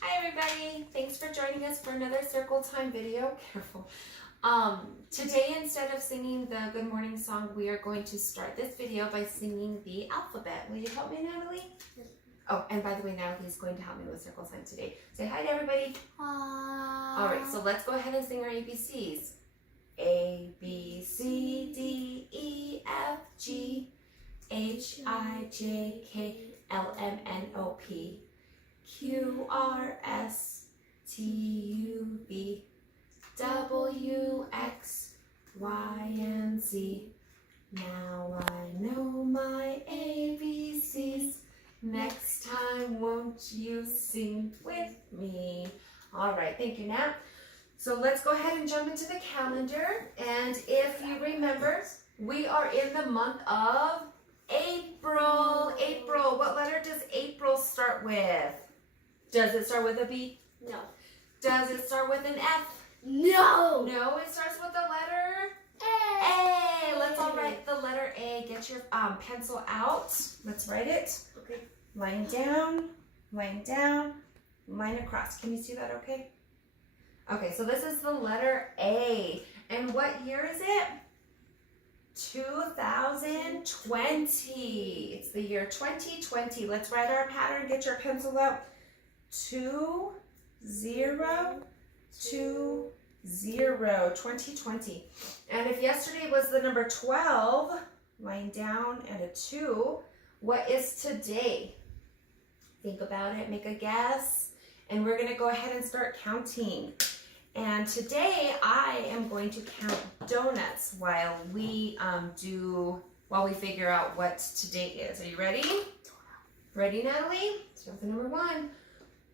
Hi everybody, thanks for joining us for another circle time video. Careful. Today instead of singing the good morning song, we are going to start this video by singing the alphabet. Will you help me, Natalie? Yes. Oh, and by the way, Natalie is going to help me with circle time today. Say hi to everybody. Hi. Alright, so let's go ahead and sing our ABCs. A, B, C, D, E, F, G, H, I, J, K, L, M, N, O, P, Q, R, S, T, U, V, W, X, Y, and Z. Now I know my ABCs. Next time, won't you sing with me? All right, thank you, Nat. So let's go ahead and jump into the calendar. And if you remember, we are in the month of April. April, what letter does April start with? Does it start with a B? No. Does it start with an F? No. No, it starts with the letter A. A. Let's all write the letter A. Get your pencil out. Let's write it. Okay. Line down, line across. Can you see that okay? Okay, so this is the letter A. And what year is it? 2020. It's the year 2020. Let's write our pattern. Get your pencil out. 2, 0, 2, 0. 2020. And if yesterday was the number 12, line down and a 2, what is today? Think about it, make a guess, and we're going to go ahead and start counting. And today I am going to count donuts while we figure out what today is. Are you ready? Ready, Natalie? Start with the number 1.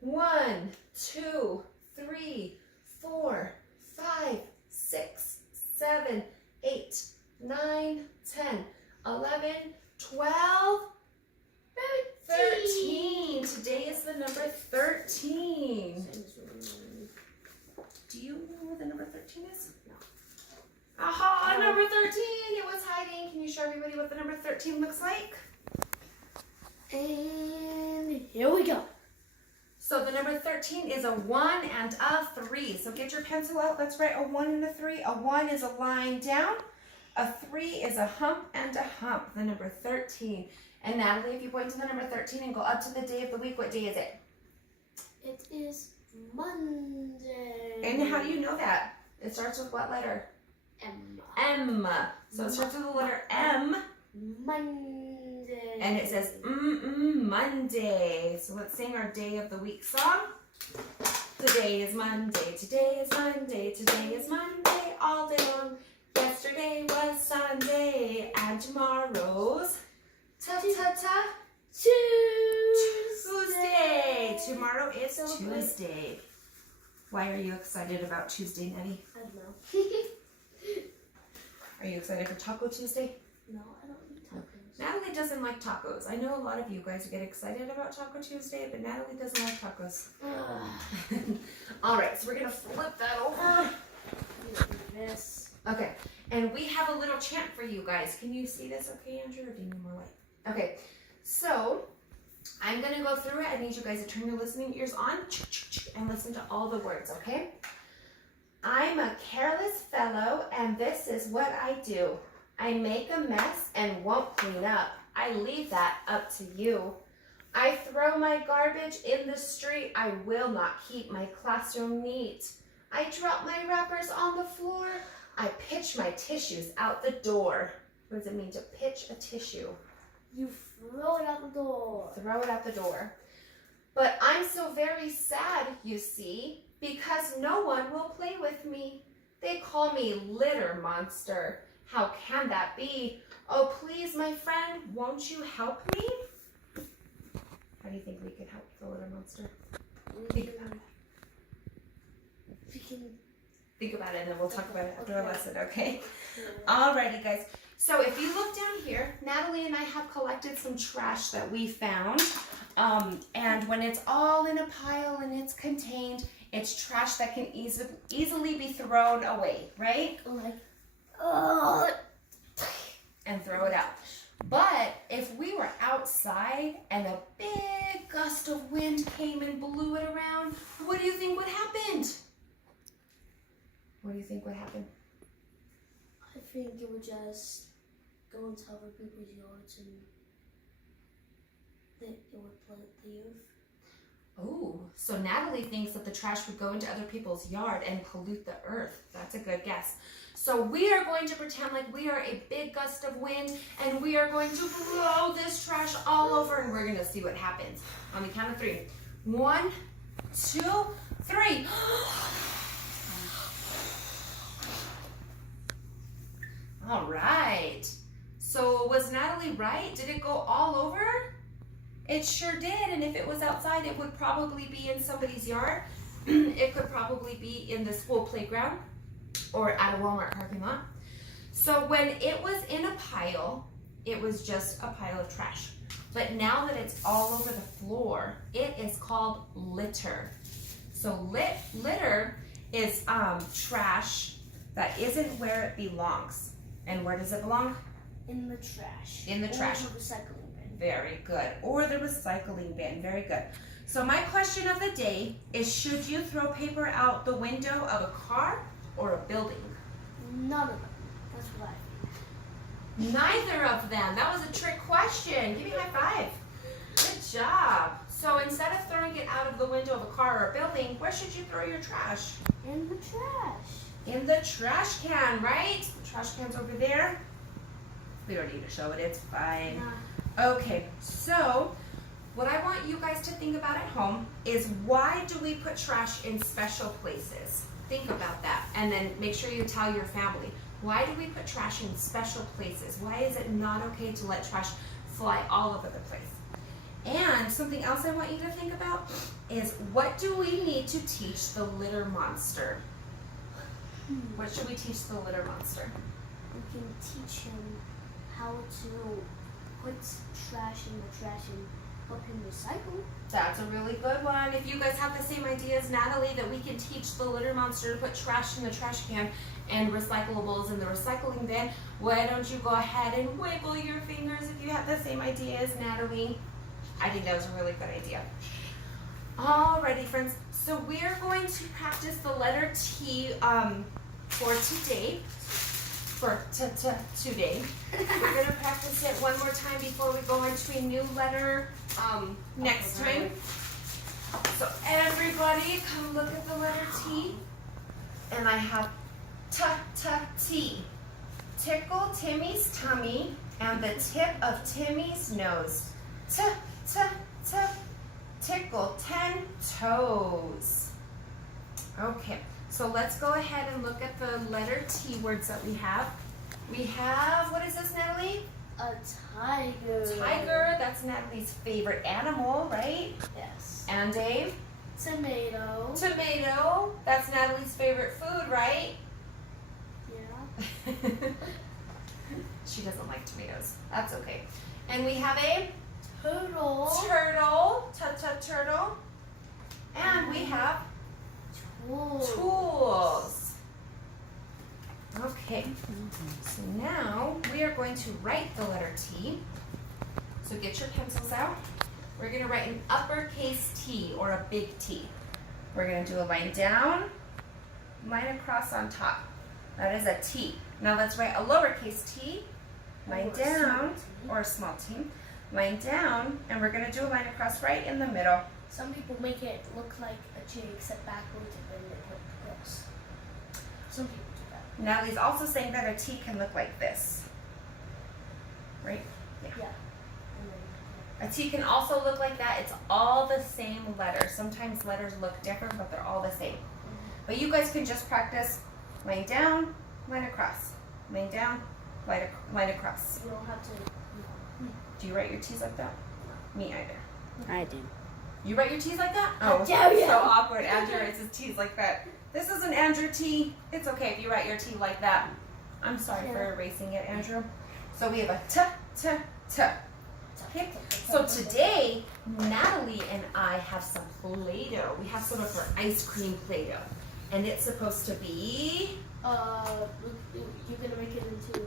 1, 2, 3, 4, 5, 6, 7, 8, 9, 10, 11, 12, 13. Today is the number 13. Do you know what the number 13 is? No. Aha, number 13. It was hiding. Can you show everybody what the number 13 looks like? And here we go. So the number 13 is a 1 and a 3. So get your pencil out. Let's write a 1 and a 3. A 1 is a line down. A 3 is a hump and a hump. The number 13. And Natalie, if you point to the number 13 and go up to the day of the week, what day is it? It is Monday. And how do you know that? It starts with what letter? M. M. So it starts with the letter M. Monday. And it says Monday. So let's sing our day of the week song. Today is Monday. Today is Monday. Today is Monday all day long. Yesterday was Sunday and tomorrow's Tuesday. Tomorrow is Tuesday. Why are you excited about Tuesday, Nettie? I don't know. Are you excited for Taco Tuesday? No, I don't eat tacos. Natalie doesn't like tacos. I know a lot of you guys get excited about Taco Tuesday, but Natalie doesn't like tacos. All right, so we're going to flip that over. I'm gonna do this. Okay, and we have a little chant for you guys. Can you see this okay, Andrew, or do you need more light? Okay, so I'm going to go through it. I need you guys to turn your listening ears on and listen to all the words, okay? I'm a careless fellow, and this is what I do. I make a mess and won't clean up. I leave that up to you. I throw my garbage in the street. I will not keep my classroom neat. I drop my wrappers on the floor. I pitch my tissues out the door. What does it mean to pitch a tissue? You throw it out the door. Throw it out the door. But I'm so very sad, you see, because no one will play with me. They call me litter monster. How can that be? Oh, please, my friend, won't you help me? How do you think we could help the litter monster? Think about it. Think about it, and then we'll talk about it after our lesson, okay? Alrighty, guys. So if you look down here, Natalie and I have collected some trash that we found. And when it's all in a pile and it's contained, it's trash that can easily be thrown away, right? Like, And throw it out. But if we were outside and a big gust of wind came and blew it around, what do you think would happen? What do you think would happen? I think it would just go into other people's yards and it would leave. Oh, so Natalie thinks that the trash would go into other people's yard and pollute the earth. That's a good guess. So we are going to pretend like we are a big gust of wind and we are going to blow this trash all over and we're going to see what happens. On the count of 3. 1, 2, 3. All right. So was Natalie right? Did it go all over? It sure did, and if it was outside, it would probably be in somebody's yard. It could probably be in the school playground or at a Walmart parking lot. So when it was in a pile, it was just a pile of trash. But now that it's all over the floor, it is called litter. So litter is trash that isn't where it belongs. And where does it belong? In the trash. In the trash. Or the recycling bin. Very good. Or the recycling bin. Very good. So my question of the day is, should you throw paper out the window of a car or a building? None of them. That's what I think. Neither of them. That was a trick question. Give me a high five. Good job. So instead of throwing it out of the window of a car or a building, where should you throw your trash? In the trash. In the trash can, right? The trash can's over there. We don't need to show it. It's fine. Nah. Okay, so what I want you guys to think about at home is, why do we put trash in special places? Think about that, and then make sure you tell your family. Why do we put trash in special places? Why is it not okay to let trash fly all over the place? And something else I want you to think about is, what do we need to teach the litter monster? What should we teach the litter monster? We can teach him how to put trash in the trash and help him recycle. That's a really good one. If you guys have the same idea as Natalie, that we can teach the litter monster to put trash in the trash can and recyclables in the recycling bin, why don't you go ahead and wiggle your fingers if you have the same idea as Natalie? I think that was a really good idea. Alrighty, friends. So we're going to practice the letter T for today. Today. We're going to practice it one more time before we go on to a new letter next time. So everybody, come look at the letter T. And I have T. Tickle Timmy's tummy and the tip of Timmy's nose. Tickle 10 toes. Okay, so let's go ahead and look at the letter T words that we have. We have, what is this, Natalie? A tiger. Tiger, that's Natalie's favorite animal, right? Yes. And a Tomato. tomato, that's Natalie's favorite food, right? Yeah. She doesn't like tomatoes. That's okay. And we have a Turtle. turtle, turtle. And we have tools. Okay, so now we are going to write the letter T. So get your pencils out. We're going to write an uppercase T, or a big T. We're going to do a line down, line across on top. That is a T. Now let's write a lowercase t, line down, or a small t, line down, and we're going to do a line across right in the middle. Some people make it look like a J except backwards and then they put cross. Some people do that. Natalie's also saying that a T can look like this. Right? Yeah. A T can also look like that. It's all the same letter. Sometimes letters look different, but they're all the same. But you guys can just practice line down, line across. Line down, line across. You don't have to. Do you write your T's like that? Me either. I do. You write your T's like that? Oh, yeah. So awkward. Andrew writes his T's like that. This is an Andrew T. It's okay if you write your T like that. I'm sorry for erasing it, Andrew. So we have a T. Okay. So today, Natalie and I have some Play-Doh. We have some of her ice cream Play-Doh. And it's supposed to be... You're gonna make it into.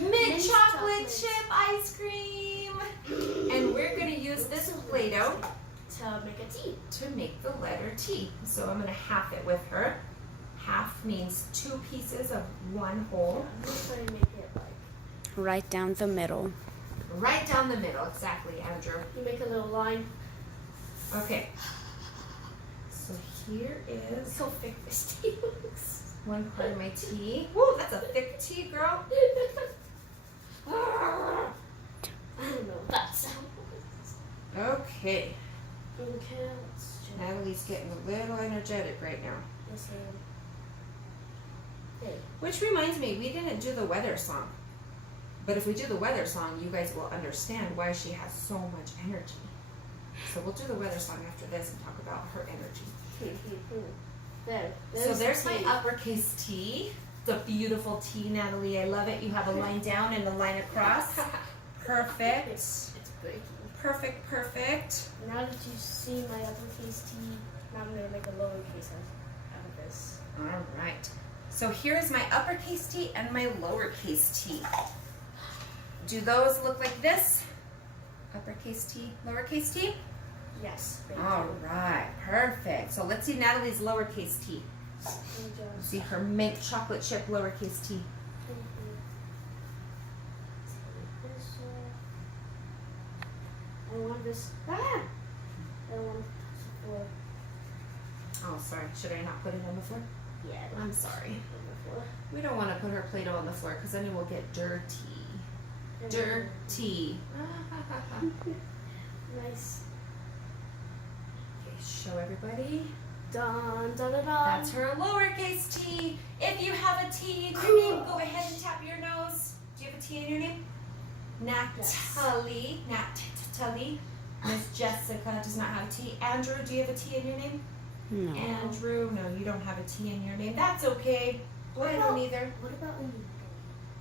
mint chocolate chip ice cream. And we're going to use this Play-Doh to make a T. to make the letter T. So I'm going to half it with her. Half means 2 pieces of 1 whole. I'm going to try to make it like Right down the middle. Right down the middle, exactly, Andrew. you make a little line. Okay. So here Look is how thick this T looks. 1 part of my T. Woo, that's a thick T, girl. I don't know what that sound was. Okay. Okay, let's check. Natalie's getting a little energetic right now. Yes, I am. Hey. Which reminds me, we didn't do the weather song. But if we do the weather song, you guys will understand why she has so much energy. So we'll do the weather song after this and talk about her energy. There. So there's the my T. uppercase T. The beautiful T, Natalie. I love it. You have a line down and a line across. Perfect. It's breaking. Perfect, perfect. Now that you see my uppercase T, now I'm going to make a lowercase out of this. All right. So here's my uppercase T and my lowercase T. Do those look like this? Uppercase T, lowercase T? Yes. All right, perfect. So let's see Natalie's lowercase T. Let's see her mint chocolate chip lowercase T. I want this. I don't want the floor. Oh, sorry. Should I not put it on the floor? Yeah, I'm sorry. on the floor. We don't want to put her Play-Doh on the floor because then it will get dirty. Dirty. Nice. Okay, show everybody. Dun dun dun dun. That's her lowercase T. If you have a T in your name, go ahead and tap your nose. Do you have a T in your name? Natalie. Natalie. Miss Jessica does not have a T. Andrew, do you have a T in your name? No. Andrew, no, you don't have a T in your name. That's okay. I don't either. What about in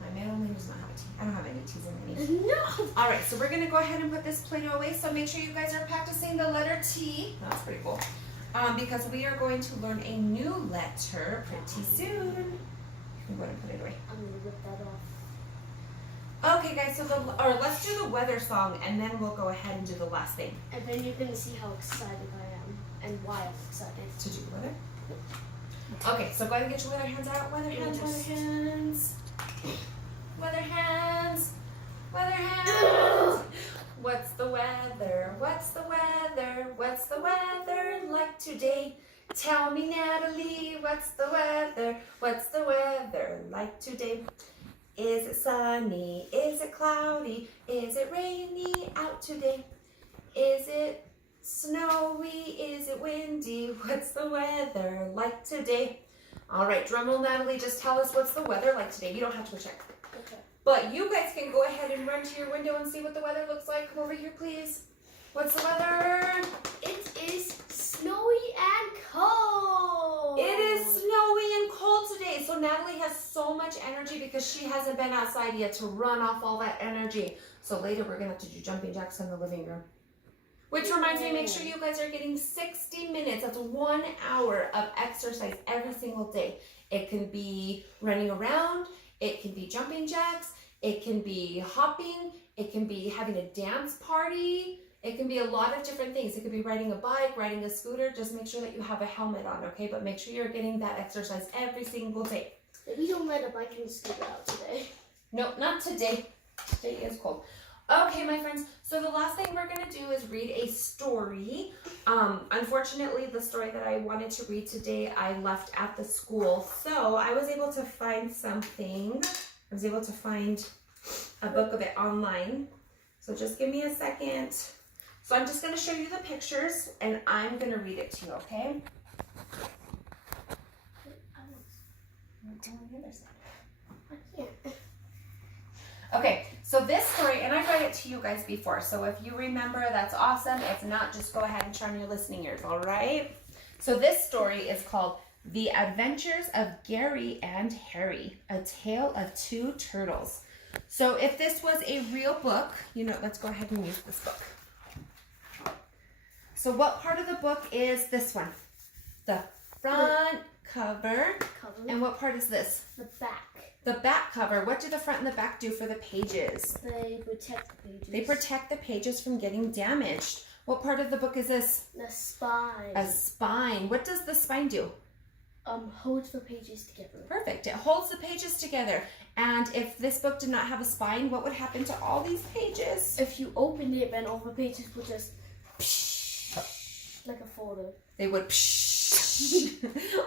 My middle name does not have a T. I don't have any T's in my name. No. All right, so we're gonna go ahead and put this Play-Doh away. So make sure you guys are practicing the letter T. That's pretty cool. Because we are going to learn a new letter pretty soon. You can go ahead and put it away. I'm gonna rip that off. Okay, guys. So let's do the weather song, and then we'll go ahead and do the last thing. And then you're gonna see how excited I am and why I'm excited. To do the weather. Okay, so go ahead and get your weather hands out. Weather hands. Weather hands. Weather hands. Weather hands. What's the weather? What's the weather? What's the weather like today? Tell me, Natalie, what's the weather? What's the weather like today? Is it sunny? Is it cloudy? Is it rainy out today? Is it snowy? Is it windy? What's the weather like today? All right, drumroll, Natalie, just tell us what's the weather like today. You don't have to go check. Okay. But you guys can go ahead and run to your window and see what the weather looks like. Come over here, please. What's the weather? It is snowy and cold. It is snowy and cold today. So Natalie has so much energy because she hasn't been outside yet to run off all that energy. So later we're going to have to do jumping jacks in the living room. Which reminds me, make sure you guys are getting 60 minutes. That's 1 hour of exercise every single day. It can be running around. It can be jumping jacks. It can be hopping. It can be having a dance party. It can be a lot of different things. It could be riding a bike, riding a scooter. Just make sure that you have a helmet on, okay? But make sure you're getting that exercise every single day. We don't let a bike and scooter out today. No, not today. Today is cold. Okay, my friends. So the last thing we're going to do is read a story. Unfortunately, the story that I wanted to read today, I left at the school. So I was able to find something. I was able to find a book of it online. So just give me a second. So I'm just going to show you the pictures, and I'm going to read it to you, okay? Okay, so this story, and I've read it to you guys before, so if you remember, that's awesome. If not, just go ahead and turn your listening ears, all right? So this story is called The Adventures of Gary and Harry, A Tale of Two Turtles. So if this was a real book, you know, let's go ahead and use this book. So what part of the book is this one? The front cover. Cover. And what part is this? The back. The back cover. What do the front and the back do for the pages? They protect the pages. They protect the pages from getting damaged. What part of the book is this? The spine. A spine. What does the spine do? Holds the pages together. Perfect. It holds the pages together. And if this book did not have a spine, what would happen to all these pages? If you opened it, then all the pages would just like a folder. They would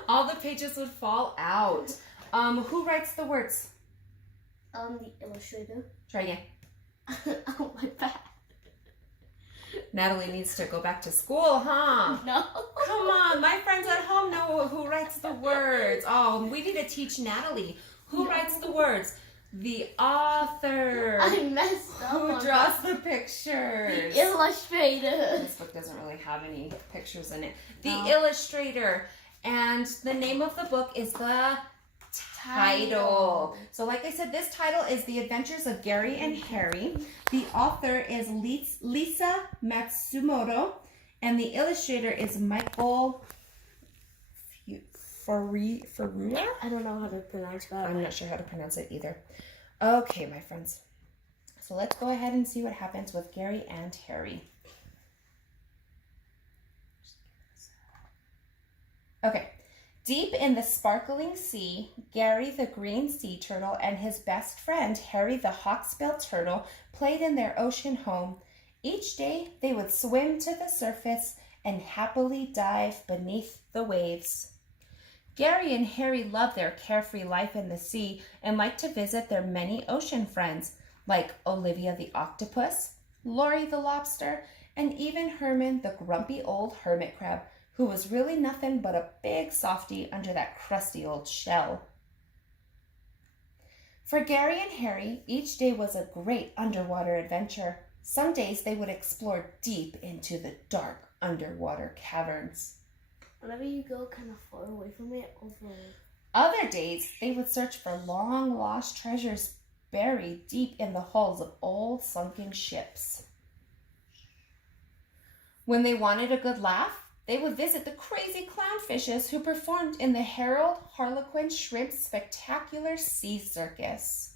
all the pages would fall out. Who writes the words? The illustrator. Try again. Oh my bad. Natalie needs to go back to school, huh? No. Come on, my friends at home know who writes the words. Oh, we need to teach Natalie. Who writes the words? The author. I messed up. Who draws the pictures? The illustrator. This book doesn't really have any pictures in it. The No. illustrator. And the name of the book is the title. So like I said, this title is The Adventures of Gary and Harry. The author is Lisa Matsumoto. And the illustrator is Michael Ferrua? I don't know how to pronounce that. I'm not sure how to pronounce it either. Okay, my friends. So let's go ahead and see what happens with Gary and Harry. Okay. Deep in the sparkling sea, Gary the green sea turtle and his best friend, Harry the hawksbill turtle, played in their ocean home. Each day, they would swim to the surface and happily dive beneath the waves. Gary and Harry loved their carefree life in the sea and liked to visit their many ocean friends, like Olivia the octopus, Lori the lobster, and even Herman the grumpy old hermit crab, who was really nothing but a big softy under that crusty old shell. For Gary and Harry, each day was a great underwater adventure. Some days they would explore deep into the dark underwater caverns. Whenever you go kind of far away from it, over. Other days, they would search for long lost treasures buried deep in the hulls of old sunken ships. When they wanted a good laugh, they would visit the crazy clownfishes who performed in the Harold Harlequin Shrimp Spectacular Sea Circus.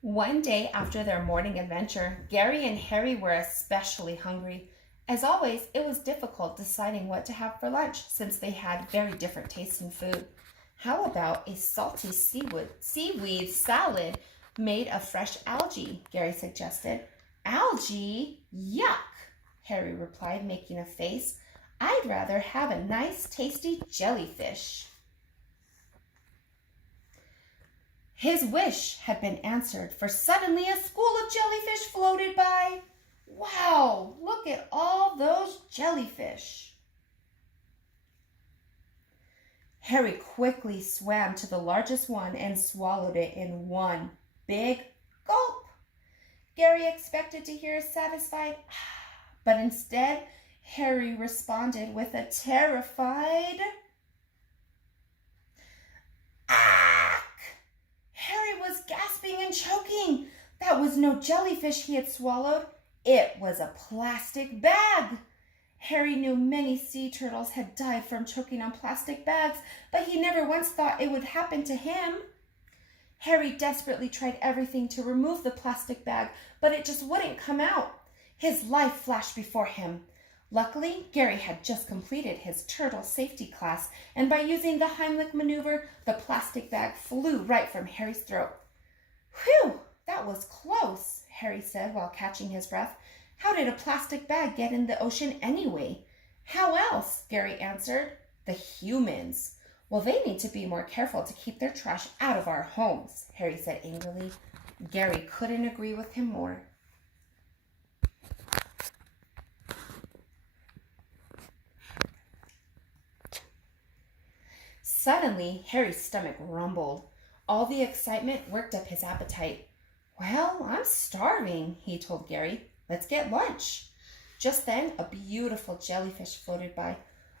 One day after their morning adventure, Gary and Harry were especially hungry. As always, it was difficult deciding what to have for lunch since they had very different tastes in food. How about a salty seaweed salad made of fresh algae? Gary suggested. Algae? Yuck! Harry replied, making a face. I'd rather have a nice, tasty jellyfish. His wish had been answered, for suddenly a school of jellyfish floated by. Wow, look at all those jellyfish. Harry quickly swam to the largest one and swallowed it in one big gulp. Gary expected to hear a satisfied but instead, Harry responded with a terrified "Ack!" Harry was gasping and choking. That was no jellyfish he had swallowed. It was a plastic bag. Harry knew many sea turtles had died from choking on plastic bags, but he never once thought it would happen to him. Harry desperately tried everything to remove the plastic bag, but it just wouldn't come out. His life flashed before him. Luckily, Gary had just completed his turtle safety class, and by using the Heimlich maneuver, the plastic bag flew right from Harry's throat. Whew, that was close, Harry said while catching his breath. How did a plastic bag get in the ocean anyway? How else? Gary answered. The humans. Well, they need to be more careful to keep their trash out of our homes, Harry said angrily. Gary couldn't agree with him more. Suddenly, Harry's stomach rumbled. All the excitement worked up his appetite. Well, I'm starving, he told Gary. Let's get lunch. Just then, a beautiful jellyfish floated by.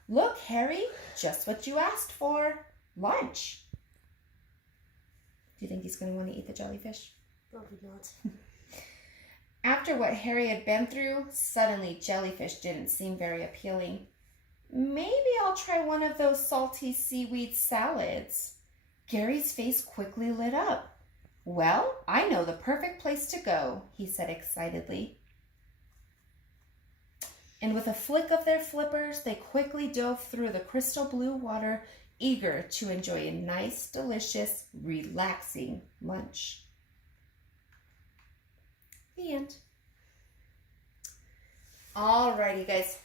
Look, Harry, just what you asked for. Lunch. Do you think he's going to want to eat the jellyfish? Probably not. After what Harry had been through, suddenly jellyfish didn't seem very appealing. Maybe I'll try one of those salty seaweed salads. Gary's face quickly lit up. Well, I know the perfect place to go, he said excitedly. And with a flick of their flippers, they quickly dove through the crystal blue water, eager to enjoy a nice, delicious, relaxing lunch. The end. Alrighty, guys.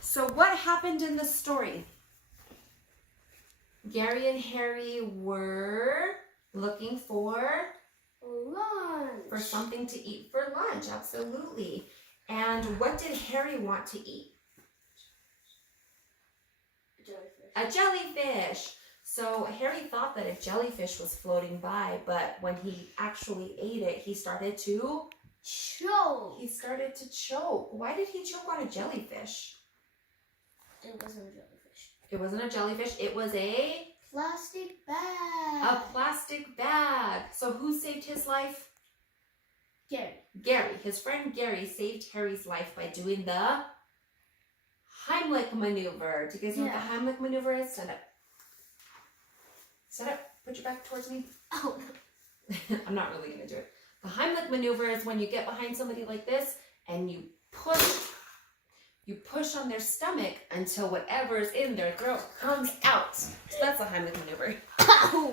So what happened in the story? Gary and Harry were looking for Lunch. something to eat for lunch, absolutely. And what did Harry want to eat? Jellyfish. A jellyfish. So Harry thought that a jellyfish was floating by, but when he actually ate it, he started to choke. Why did he choke on a jellyfish? It wasn't a jellyfish. It wasn't a jellyfish. It was a Plastic bag. plastic bag. So who saved his life? Gary. His friend Gary saved Harry's life by doing the Heimlich maneuver. Do you guys know what the Heimlich maneuver is? Stand up. Stand up. Put your back towards me. Oh. I'm not really going to do it. The Heimlich maneuver is when you get behind somebody like this and you push on their stomach until whatever is in their throat comes out. So that's the Heimlich maneuver.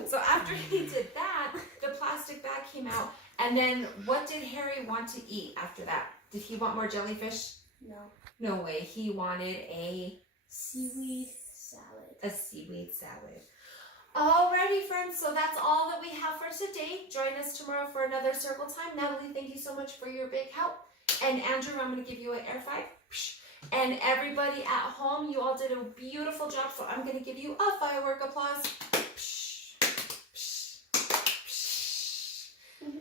So after he did that, the plastic bag came out. And then what did Harry want to eat after that? Did he want more jellyfish? No. No way. He wanted a Seaweed salad. A seaweed salad. Alrighty, friends. So that's all that we have for today. Join us tomorrow for another circle time. Natalie, thank you so much for your big help. And Andrew, I'm going to give you an air five. And everybody at home, you all did a beautiful job. So I'm going to give you a firework applause.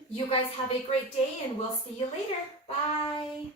You guys have a great day, and we'll see you later. Bye.